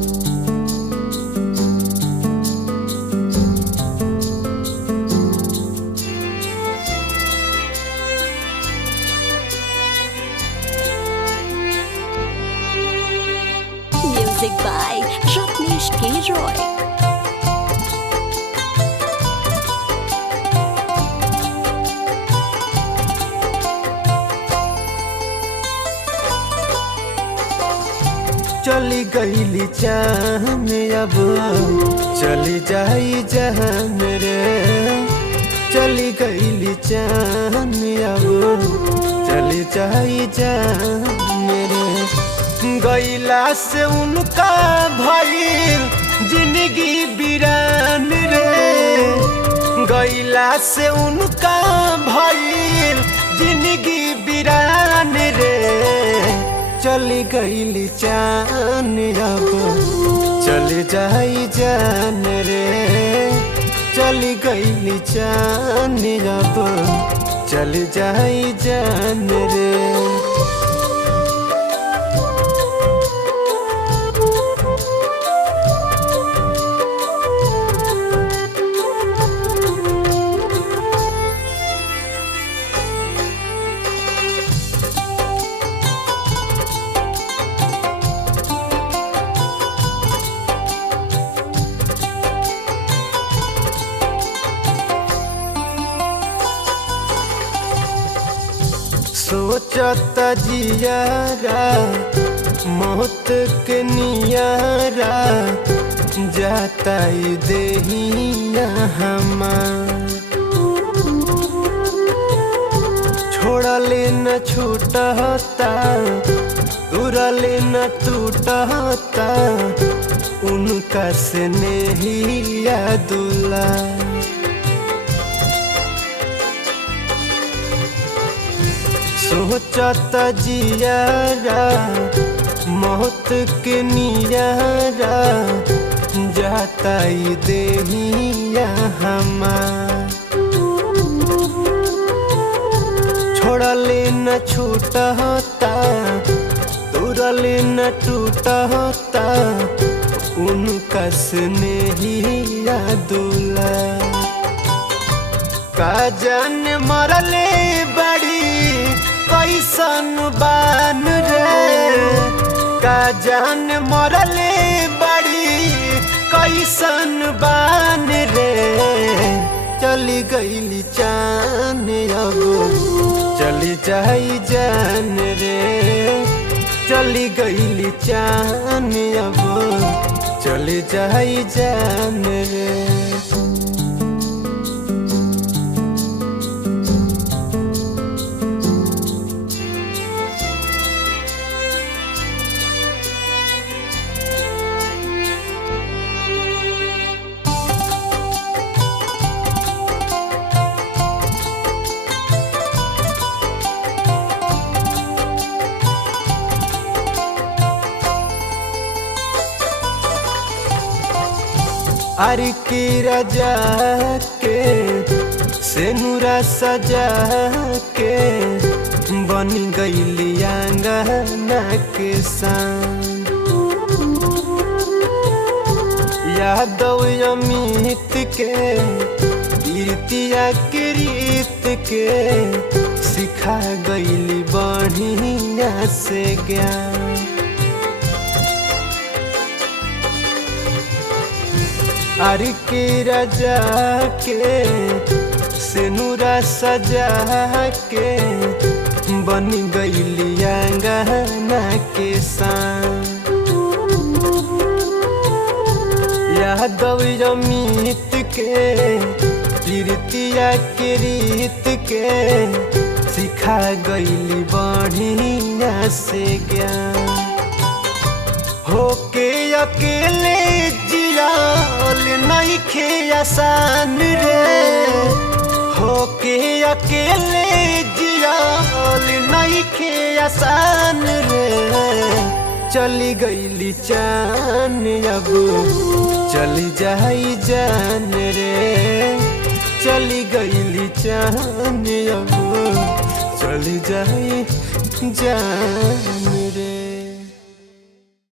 Music by Ratnesh K. Roy. चली गईली चाहन अब चली जाई जहान रे। चली गईली चाहन अब चली जाई जहान रे। गईला से उनका भइल जिंदगी वीरान रे। गईला से उनका भइल जिंदगी वीरान रे। चली गईली चान अब चली जाई जान रे। चली गईली चान अब चली जाई जान रे। सोचता जियारा मौत के नियारा जाता देहिया हमार। छोड़ले न छूटता उड़ले न टूटता उनका से नेहिया दुला। सोचता जियारा मौत के नियारा जाता देहिया हमार। छोड़ले न छूटता तुरले न टूटता उनका स्नेहिया दुला। का जान मरले बड़ी कैसन बान रे। का जान मरले बड़ी कैसन बान रे। चली गईली चान अब चली जाई जान रे। चली गईली चान अब चली जाई जान रे। अर की रजा के सेनुरा सजा के बन गईली आंगना के सान। यादव अमित के कीर्तिया के रीत के सिखा गईली बढ़िया से ज्ञान। अर के रजा के सेनुरा सजा के बन गईली आंगना के सान। यादव अमित के कीर्तिया के रीत के सिखा गईली बढ़िया से ज्ञान। होके अकेले जियाल नहीं खे आसान रे। होके अकेले जियाल नहीं खे आसान रे। चली गईली चान अब चली जाई जान रे। चली गईली चान अब चली जाई जान।